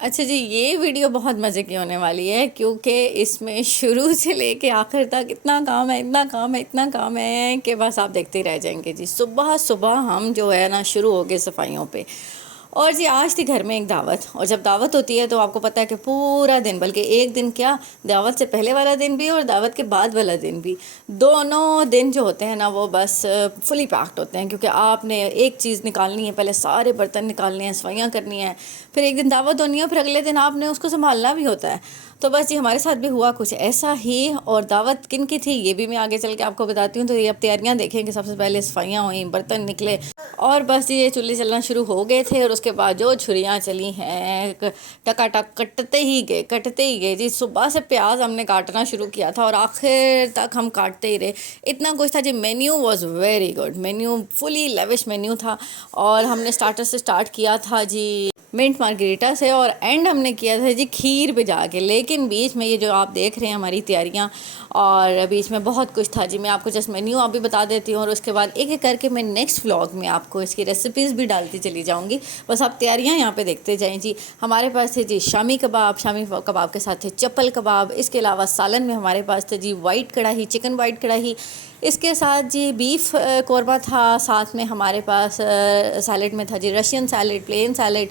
अच्छा जी, ये वीडियो बहुत मज़े की होने वाली है क्योंकि इसमें शुरू से लेके आखिर तक इतना काम है, इतना काम है, इतना काम है कि बस आप देखते ही रह जाएंगे जी। सुबह-सुबह हम जो है ना शुरू हो गए सफाइयों पे। और जी आज थी घर में एक दावत, और जब दावत होती है तो आपको पता है कि पूरा दिन, बल्कि एक दिन क्या, दावत से पहले वाला दिन भी और दावत के बाद वाला दिन भी, दोनों दिन जो होते हैं ना वो बस फुली पैक्ड होते हैं क्योंकि आपने एक चीज़ निकालनी है, पहले सारे बर्तन निकालने हैं, सफाइयाँ करनी है, फिर एक दिन दावत होनी है, फिर अगले दिन आपने उसको संभालना भी होता है। तो बस जी हमारे साथ भी हुआ कुछ ऐसा ही। और दावत किन की थी ये भी मैं आगे चल के आपको बताती हूँ। तो ये अब तैयारियाँ देखेंगे, सबसे पहले सफाइयाँ हुई, बर्तन निकले, और बस ये चूल्हे चलना शुरू हो गए थे। और उसके बाद जो छुरियाँ चली हैं, टकाटक कटते ही गए जी। सुबह से प्याज हमने काटना शुरू किया था और आखिर तक हम काटते ही रहे, इतना कुछ था जी। Menu was very good, menu fully lavish menu था। और हमने स्टार्टर से स्टार्ट किया था जी, मिंट मार्गरीटा से, और एंड हमने किया था जी खीर पे जाके। लेकिन बीच में ये जो आप देख रहे हैं हमारी तैयारियाँ, और बीच में बहुत कुछ था जी। मैं आपको जस्ट मेन्यू आप भी बता देती हूँ, और उसके बाद एक एक करके मैं नेक्स्ट व्लॉग में आपको इसकी रेसिपीज़ भी डालती चली जाऊँगी। बस आप तैयारियाँ यहाँ पे देखते जाएँ जी। हमारे पास थे जी शामी कबाब, शामी कबाब के साथ थे चप्पल कबाब। इसके अलावा सालन में हमारे पास थे जी वाइट कढ़ाई, चिकन वाइट कढ़ाई। इसके साथ जी बीफ कौरमा था। साथ में हमारे पास सैलेड में था जी रशियन सैलेड, प्लेन सैलेड।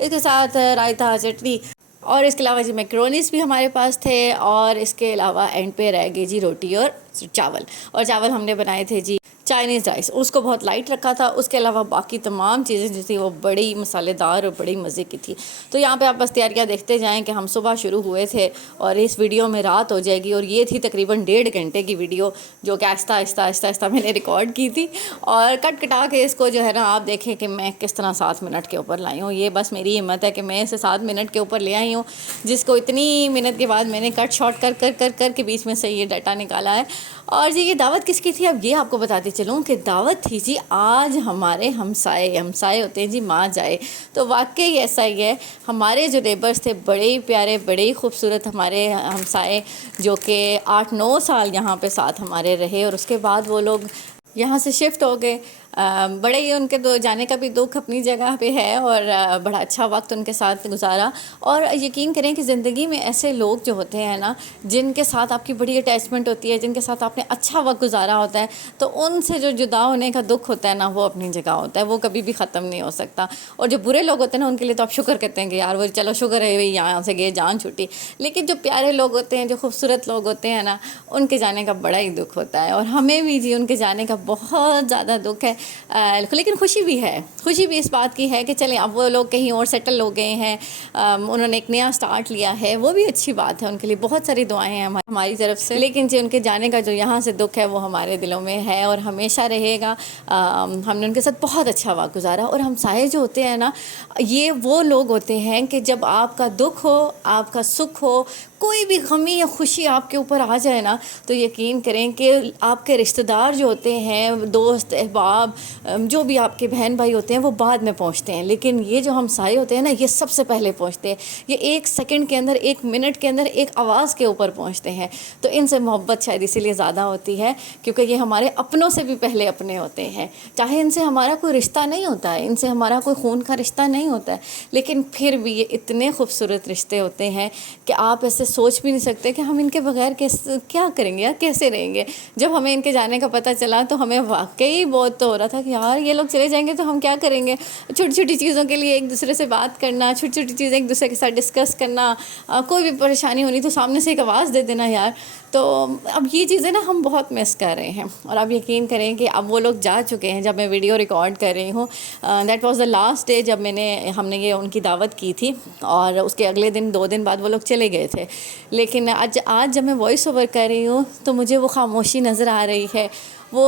इसके साथ रायता, चटनी, और इसके अलावा जी मैक्रोनीस भी हमारे पास थे। और इसके अलावा एंड पे रह गई जी रोटी और चावल। और चावल हमने बनाए थे जी चाइनीज़ राइस, उसको बहुत लाइट रखा था। उसके अलावा बाकी तमाम चीज़ें जो थी वो बड़ी मसालेदार और बड़ी मज़े की थी। तो यहाँ पे आप बस तैयारियाँ देखते जाएं कि हम सुबह शुरू हुए थे और इस वीडियो में रात हो जाएगी। और ये थी तकरीबन 1.5 घंटे की वीडियो, जो कि आहिस्ता मैंने रिकॉर्ड की थी। और कट कटा के इसको जो है ना आप देखें कि मैं किस तरह 7 मिनट के ऊपर लाई हूँ। ये बस मेरी हिम्मत है कि मैं इसे 7 मिनट के ऊपर ले आई हूँ, जिसको इतनी मिनट के बाद मैंने कट शॉर्ट कर के बीच में से ये डाटा निकाला है। और जी ये दावत किसकी थी, अब ये आपको बताती चलूँ कि दावत थी जी आज हमारे हमसाए होते हैं जी, माँ जाए। तो वाकई ऐसा ही है, हमारे जो नेबर्स थे बड़े ही प्यारे, बड़े ही खूबसूरत हमारे हमसाए, जो कि 8-9 साल यहाँ पे साथ हमारे रहे। और उसके बाद वो लोग यहाँ से शिफ्ट हो गए। बड़े ही उनके दो जाने का भी दुख अपनी जगह पे है, और बड़ा अच्छा वक्त उनके साथ गुजारा। और यकीन करें कि ज़िंदगी में ऐसे लोग जो होते हैं ना, जिनके साथ आपकी बड़ी अटैचमेंट होती है, जिनके साथ आपने अच्छा वक्त गुजारा होता है, तो उनसे जो जुदा होने का दुख होता है ना, वो अपनी जगह होता है, वो कभी भी ख़त्म नहीं हो सकता। और जो बुरे लोग होते हैं ना, उनके लिए तो आप शुक्र करते हैं कि यार वो चलो शुक्र है भाई यहाँ से गए, जान छूटी। लेकिन जो प्यारे लोग होते हैं, जो खूबसूरत लोग होते हैं ना, उनके जाने का बड़ा ही दुख होता है। और हमें भी जी उनके जाने का बहुत ज़्यादा दुख है। लेकिन खुशी भी है, खुशी भी इस बात की है कि चलें अब वो लोग कहीं और सेटल हो गए हैं। उन्होंने एक नया स्टार्ट लिया है, वो भी अच्छी बात है। उनके लिए बहुत सारी दुआएं हैं हमारी तरफ से। लेकिन जी उनके जाने का जो यहाँ से दुख है वो हमारे दिलों में है और हमेशा रहेगा। हमने उनके साथ बहुत अच्छा वक्त गुजारा। और हमसाए जो होते हैं ना, ये वो लोग होते हैं कि जब आपका दुख हो, आपका सुख हो, कोई भी गमी या खुशी आपके ऊपर आ जाए ना, तो यकीन करें कि आपके रिश्तेदार जो होते हैं, दोस्त अहबाब, जो भी आपके बहन भाई होते हैं, वो बाद में पहुंचते हैं। लेकिन ये जो हमसाए होते हैं ना, ये सबसे पहले पहुंचते हैं। ये 1 सेकंड के अंदर, 1 मिनट के अंदर, एक आवाज़ के ऊपर पहुंचते हैं। तो इनसे मोहब्बत शायद इसीलिए ज़्यादा होती है क्योंकि ये हमारे अपनों से भी पहले अपने होते हैं। चाहे इनसे हमारा कोई रिश्ता नहीं होता है, इनसे हमारा कोई खून का रिश्ता नहीं होता है, लेकिन फिर भी ये इतने खूबसूरत रिश्ते होते हैं कि आप ऐसे सोच भी नहीं सकते कि हम इनके बगैर कैसे क्या करेंगे या कैसे रहेंगे। जब हमें इनके जाने का पता चला तो हमें वाकई बहुत तो हो रहा था कि यार ये लोग चले जाएंगे तो हम क्या करेंगे। छोटी छोटी चीज़ों के लिए एक दूसरे से बात करना, छोटी छोटी चीज़ें एक दूसरे के साथ डिस्कस करना, कोई भी परेशानी होनी तो सामने से एक आवाज़ दे देना यार। तो अब ये चीज़ें ना हम बहुत मिस कर रहे हैं। और अब यकीन करें कि अब वो लोग जा चुके हैं। जब मैं वीडियो रिकॉर्ड कर रही हूँ, that was the last day जब हमने ये उनकी दावत की थी, और उसके अगले दिन 2 दिन बाद वो लोग चले गए थे। लेकिन आज जब मैं वॉइस ओवर कर रही हूँ तो मुझे वो खामोशी नज़र आ रही है। वो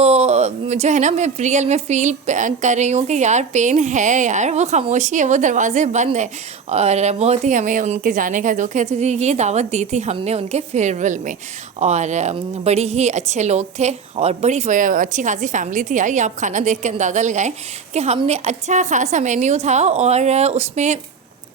जो है ना, मैं रियल में फ़ील कर रही हूँ कि यार पेन है यार, वो खामोशी है, वो दरवाज़े बंद है। और बहुत ही हमें उनके जाने का दुख है। तो ये दावत दी थी हमने उनके फेयरवेल में, और बड़ी ही अच्छे लोग थे और बड़ी अच्छी खासी फैमिली थी यार। ये आप खाना देख के अंदाज़ा लगाएं कि हमने अच्छा खासा मेन्यू था, और उसमें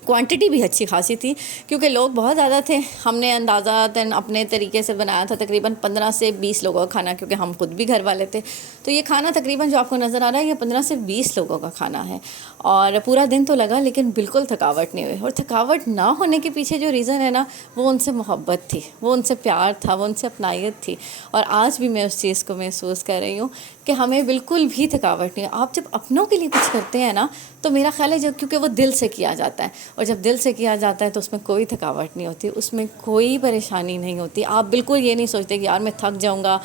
क्वांटिटी भी अच्छी खासी थी क्योंकि लोग बहुत ज़्यादा थे। हमने अंदाज़ातन अपने तरीके से बनाया था तकरीबन 15 से 20 लोगों का खाना, क्योंकि हम खुद भी घर वाले थे। तो ये खाना तकरीबन जो आपको नज़र आ रहा है ये 15 से 20 लोगों का खाना है। और पूरा दिन तो लगा लेकिन बिल्कुल थकावट नहीं हुई। और थकावट ना होने के पीछे जो रीज़न है ना, वो उनसे मोहब्बत थी, वो उनसे प्यार था, वो उनसे अपनायत थी। और आज भी मैं उस चीज़ को महसूस कर रही हूँ कि हमें बिल्कुल भी थकावट नहीं है। आप जब अपनों के लिए कुछ करते हैं ना, तो मेरा ख्याल है जब, क्योंकि वो दिल से किया जाता है, और जब दिल से किया जाता है तो उसमें कोई थकावट नहीं होती, उसमें कोई परेशानी नहीं होती। आप बिल्कुल ये नहीं सोचते कि यार मैं थक जाऊंगा,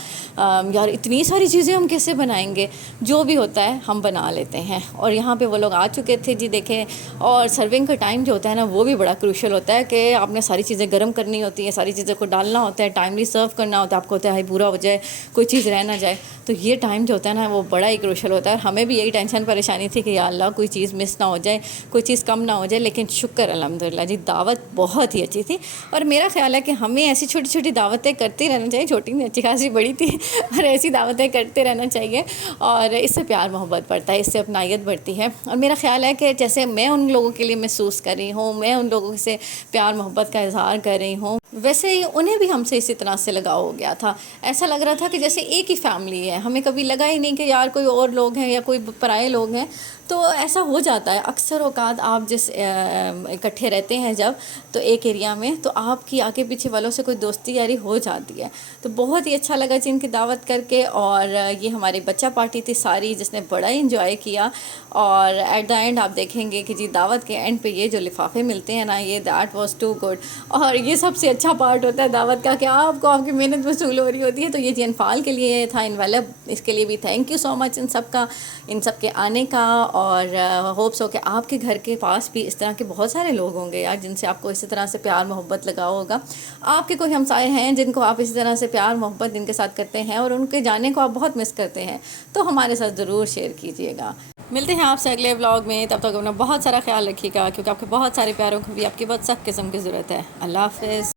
यार इतनी सारी चीज़ें हम कैसे बनाएंगे। जो भी होता है हम बना लेते हैं। और यहाँ पे वो लोग आ चुके थे जी, देखें। और सर्विंग का टाइम जो होता है ना, वो भी बड़ा क्रूशल होता है कि आपने सारी चीज़ें गर्म करनी होती हैं, सारी चीज़ों को डालना होता है, टाइमली सर्व करना होता है। आपको होता है हाई पूरा हो जाए, कोई चीज़ रह ना जाए। तो ये टाइम जो होता है ना, वो बड़ा ही क्रूशल होता है। और हमें भी यही टेंशन परेशानी थी कि या अल्लाह कोई चीज़ मिस ना हो जाए, कोई चीज़ कम ना हो जाए। लेकिन शुक्र अल्हम्दुलिल्लाह जी, दावत बहुत ही अच्छी थी। और मेरा ख्याल है कि हमें ऐसी छोटी छोटी दावतें करते रहना चाहिए। छोटी नहीं, अच्छी खासी बड़ी थी, और ऐसी दावतें करते रहना चाहिए। और इससे प्यार मोहब्बत बढ़ता है, इससे अपनायत बढ़ती है। और मेरा ख्याल है कि जैसे मैं उन लोगों के लिए महसूस कर रही हूँ, मैं उन लोगों से प्यार मोहब्बत का इज़हार कर रही हूँ, वैसे ही उन्हें भी हमसे इसी तरह से लगाव हो गया था। ऐसा लग रहा था कि जैसे एक ही फैमिली है। हमें कभी लगा ही नहीं कि यार कोई और लोग हैं या कोई पराए लोग हैं। तो ऐसा हो जाता है अक्सर औकात, आप जिस इकट्ठे रहते हैं जब, तो एक एरिया में, तो आपकी आगे पीछे वालों से कोई दोस्ती यारी हो जाती है। तो बहुत ही अच्छा लगा जी इनकी दावत करके। और ये हमारी बच्चा पार्टी थी सारी, जिसने बड़ा ही इंजॉय किया। और एट द एंड आप देखेंगे कि जी दावत के एंड पे ये जो लिफाफे मिलते हैं ना, ये दैट वाज टू गुड। और ये सबसे अच्छा पार्ट होता है दावत का कि आपको आपकी मेहनत वसूल हो रही होती है। तो ये जी अनफाल के लिए था, इनवेलप, इसके लिए भी thank you so much in सब का, इन सब के आने का। और होप्स हो कि आपके घर के पास भी इस तरह के बहुत सारे लोग होंगे यार, जिनसे आपको इसी तरह से प्यार मोहब्बत लगाव होगा। आपके कोई हमसाए हैं जिनको आप इसी तरह से प्यार मोहब्बत जिनके साथ करते हैं और उनके जाने को आप बहुत मिस करते हैं, तो हमारे साथ ज़रूर शेयर कीजिएगा। मिलते हैं आपसे अगले व्लॉग में। तब तक अपना बहुत सारा ख्याल रखिएगा, क्योंकि आपके बहुत सारे प्यारों को भी आपकी बहुत सख्त किस्म की ज़रूरत है। अल्लाह हाफ़िज़।